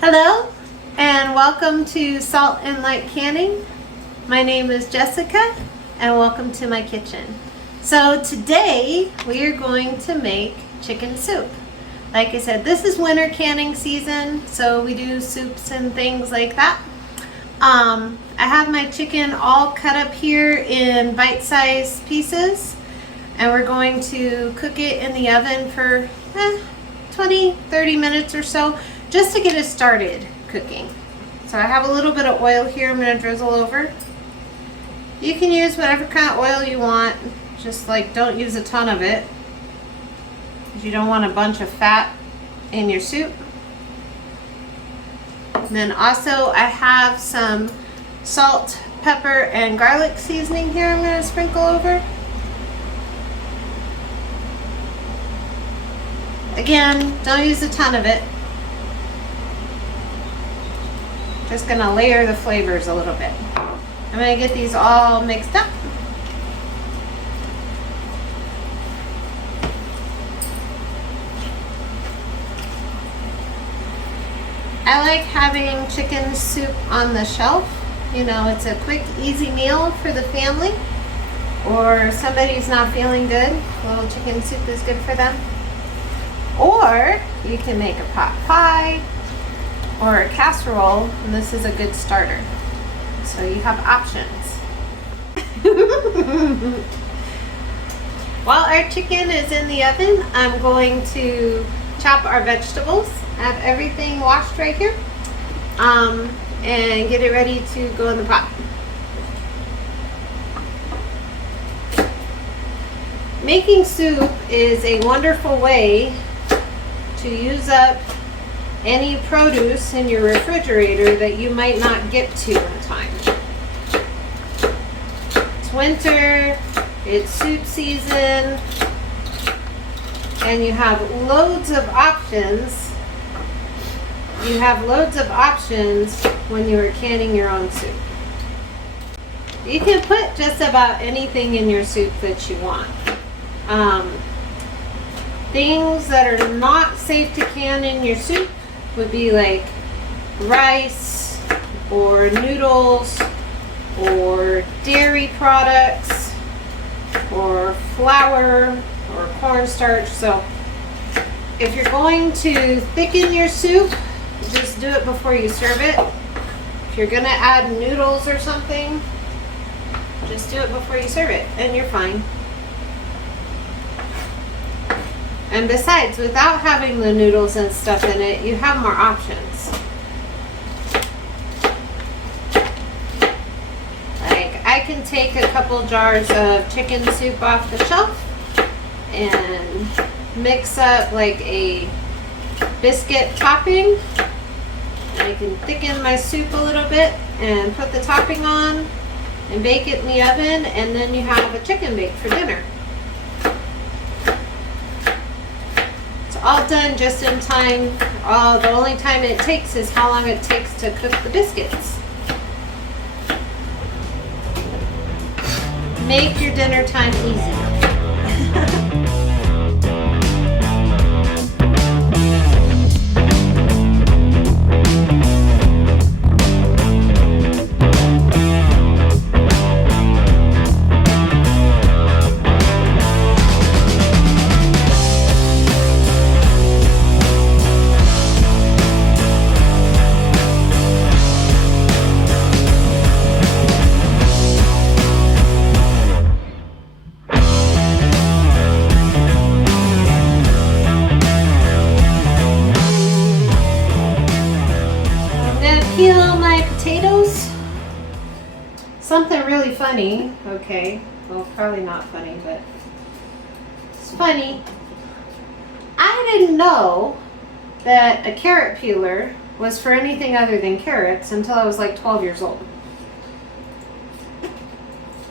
Hello and welcome to Salt and Light Canning. My name is Jessica and welcome to my kitchen. So today we are going to make chicken soup. Like I said, this is winter canning season, so we do soups and things like that. I have my chicken all cut up here in bite-sized pieces, and we're going to cook it in the oven for 20-30 minutes or so, just to get it started cooking. So I have a little bit of oil here I'm going to drizzle over. You can use whatever kind of oil you want, just like don't use a ton of it, because you don't want a bunch of fat in your soup. And then also I have some salt, pepper, and garlic seasoning here I'm going to sprinkle over. Again, don't use a ton of it. Just going to layer the flavors a little bit. I'm going to get these all mixed up. I like having chicken soup on the shelf. You know, it's a quick, easy meal for the family. Or somebody's not feeling good, a little chicken soup is good for them. Or you can make a pot pie or a casserole, and this is a good starter. So you have options. While our chicken is in the oven, I'm going to chop our vegetables. I have everything washed right here, and get it ready to go in the pot. Making soup is a wonderful way to use up any produce in your refrigerator that you might not get to in time. It's winter, it's soup season, and you have loads of options. You have loads of options when you are canning your own soup. You can put just about anything in your soup that you want. Things that are not safe to can in your soup would be like rice or noodles or dairy products or flour or cornstarch. So if you're going to thicken your soup, just do it before you serve it. If you're gonna add noodles or something, just do it before you serve it and you're fine. And besides, without having the noodles and stuff in it, you have more options. Like, I can take a couple jars of chicken soup off the shelf and mix up like a biscuit topping. I can thicken my soup a little bit and put the topping on and bake it in the oven, and then you have a chicken bake for dinner. It's all done just in time. The only time it takes is how long it takes to cook the biscuits. Make your dinner time easy. Peel my potatoes. Something really funny, okay, well, probably not funny, but it's funny. I didn't know that a carrot peeler was for anything other than carrots until I was like 12 years old.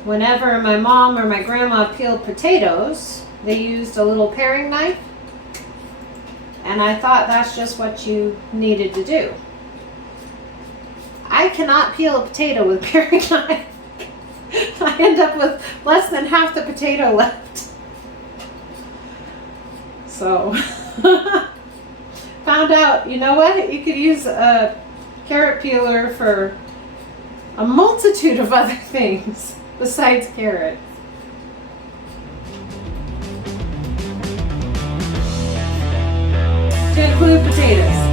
Whenever my mom or my grandma peeled potatoes, they used a little paring knife, and I thought that's just what you needed to do. I cannot peel a potato with a paring knife. I end up with less than half the potato left. So found out, you know what? You could use a carrot peeler for a multitude of other things besides carrots. To include potatoes.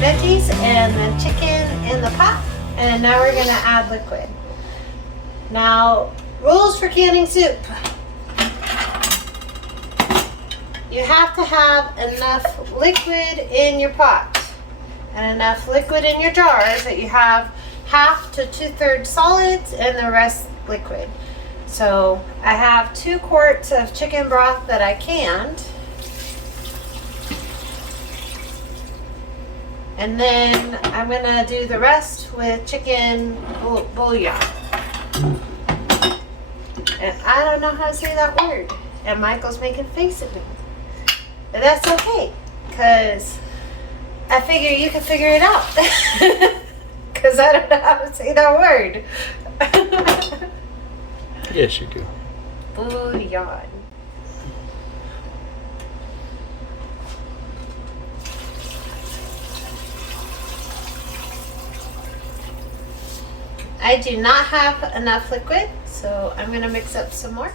Veggies and the chicken in the pot, and now we're going to add liquid. Now, rules for canning soup. You have to have enough liquid in your pot and enough liquid in your jars that you have half to 2/3 solids and the rest liquid. So I have 2 quarts of chicken broth that I canned. And then I'm gonna do the rest with chicken bouillon. And I don't know how to say that word. And Michael's making face at me. But that's okay, because I figure you can figure it out. Because I don't know how to say that word. Yes, you do. Bouillon. I do not have enough liquid, so I'm going to mix up some more.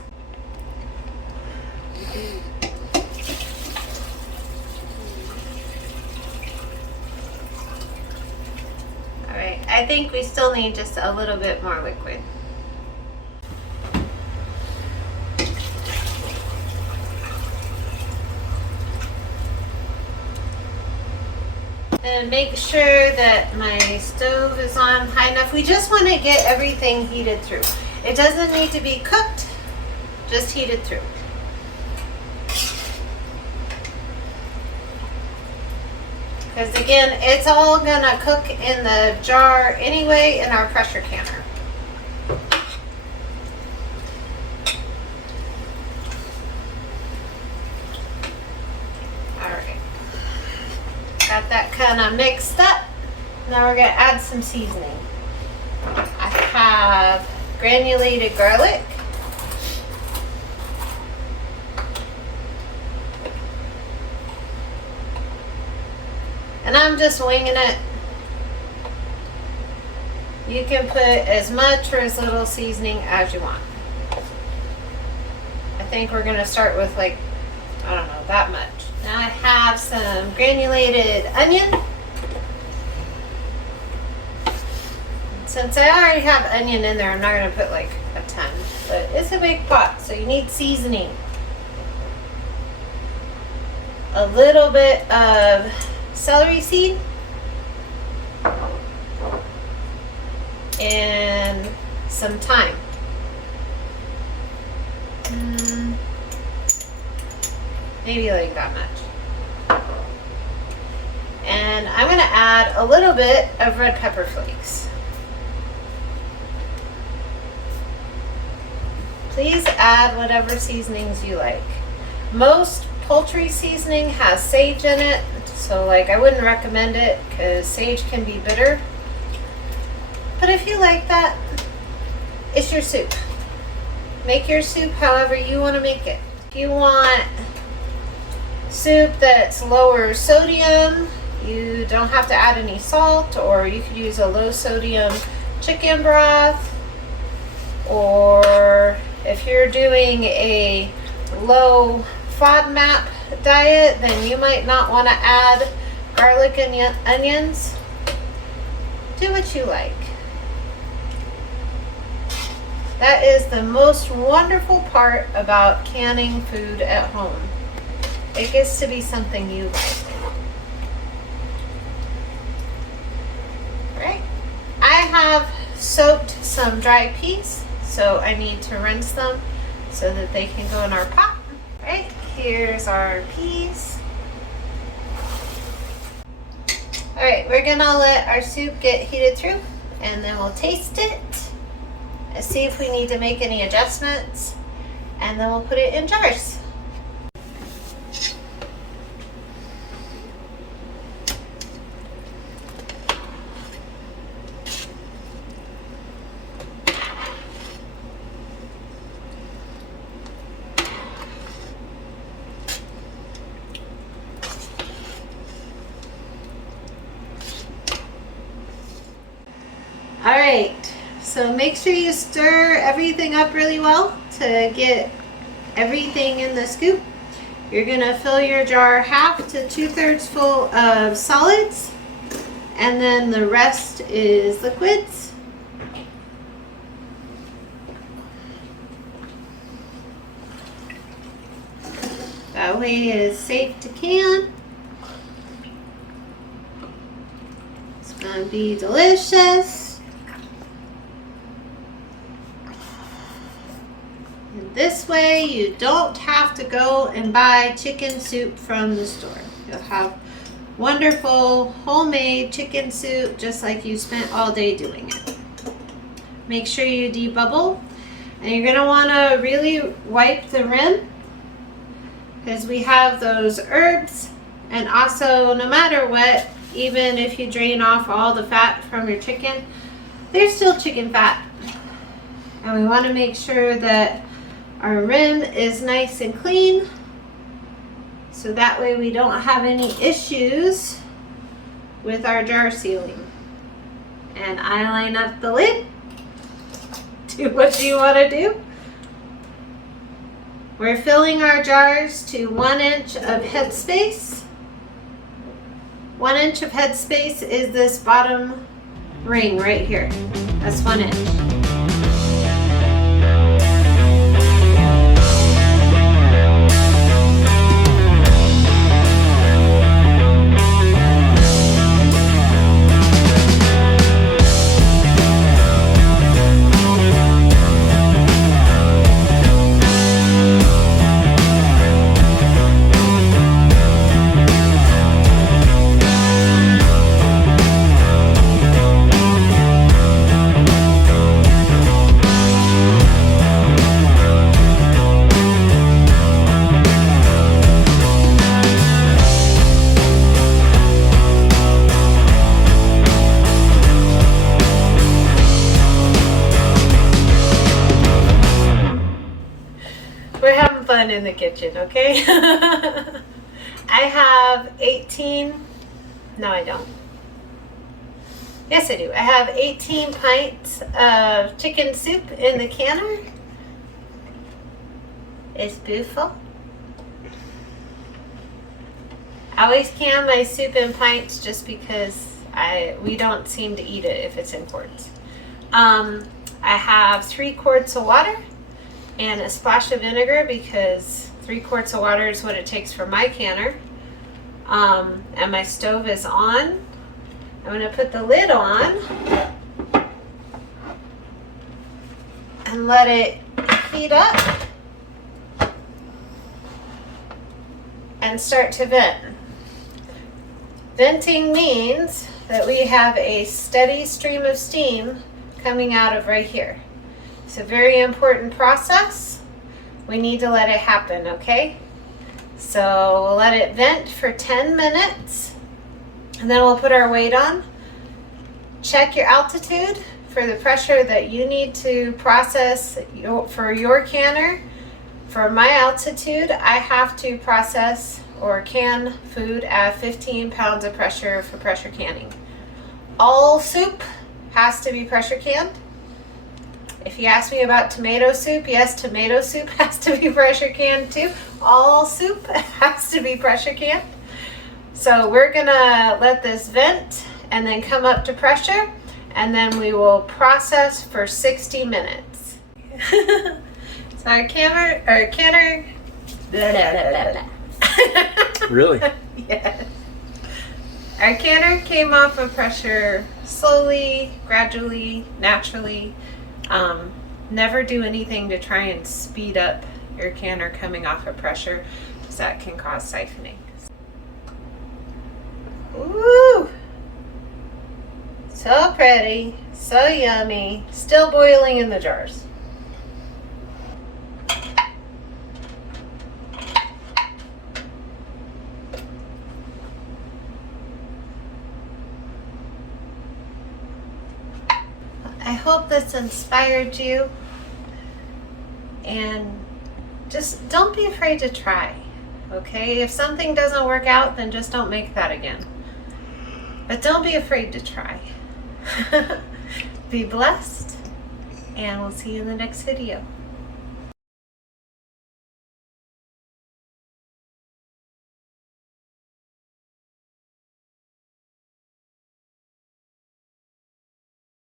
All right, I think we still need just a little bit more liquid. And make sure that my stove is on high enough. We just want to get everything heated through. It doesn't need to be cooked, just heated through. Because again, it's all gonna cook in the jar anyway in our pressure canner. Got that kind of mixed up. Now we're going to add some seasoning. I have granulated garlic. And I'm just winging it. You can put as much or as little seasoning as you want. I think we're going to start with like, I don't know, that much. Now I have some granulated onion. Since I already have onion in there, I'm not going to put like a ton. But it's a big pot, so you need seasoning. A little bit of celery seed. And some thyme. Maybe like that much. And I'm going to add a little bit of red pepper flakes. Please add whatever seasonings you like. Most poultry seasoning has sage in it, so like I wouldn't recommend it because sage can be bitter. But if you like that, it's your soup. Make your soup however you want to make it. If you want soup that's lower sodium, you don't have to add any salt, or you could use a low sodium chicken broth, or if you're doing a low FODMAP diet, then you might not want to add garlic and onions. Do what you like. That is the most wonderful part about canning food at home. It gets to be something you like. Right? I have soaked some dry peas, so I need to rinse them so that they can go in our pot. Right? Here's our peas. Alright, we're gonna let our soup get heated through, and then we'll taste it and see if we need to make any adjustments, and then we'll put it in jars. All right, so make sure you stir everything up really well to get everything in the scoop. You're gonna fill your jar half to 2/3 full of solids, and then the rest is liquids. That way it is safe to can. It's gonna be delicious. And this way you don't have to go and buy chicken soup from the store. You'll have wonderful homemade chicken soup just like you spent all day doing it. Make sure you debubble, and you're gonna wanna really wipe the rim because we have those herbs, and also no matter what, even if you drain off all the fat from your chicken, there's still chicken fat. And we want to make sure that our rim is nice and clean, so that way we don't have any issues with our jar sealing. And I line up the lid. Do what you want to do. We're filling our jars to 1 inch of headspace. 1 inch of headspace is this bottom ring right here. That's 1 inch. We're having fun in the kitchen, okay? I have 18, no I don't. Yes I do. I have 18 pints of chicken soup in the canner. It's beautiful. I always can my soup in pints just because we don't seem to eat it if it's in quarts. I have 3 quarts of water and a splash of vinegar because 3 quarts of water is what it takes for my canner. And my stove is on. I'm going to put the lid on and let it heat up and start to vent. Venting means that we have a steady stream of steam coming out of right here. It's a very important process. We need to let it happen, okay? So we'll let it vent for 10 minutes and then we'll put our weight on. Check your altitude for the pressure that you need to process for your canner. For my altitude, I have to process or can food at 15 pounds of pressure for pressure canning. All soup has to be pressure canned. If you ask me about tomato soup, yes, tomato soup has to be pressure canned too. All soup has to be pressure canned. So we're gonna let this vent and then come up to pressure, and then we will process for 60 minutes. So our canner, blah, blah, blah, blah. Really? Yes. Our canner came off of pressure slowly, gradually, naturally. Never do anything to try and speed up your canner coming off of pressure, because that can cause siphoning. Ooh! So pretty, so yummy, still boiling in the jars. I hope this inspired you, and just don't be afraid to try, okay? If something doesn't work out, then just don't make that again. But don't be afraid to try. Be blessed, and we'll see you in the next video.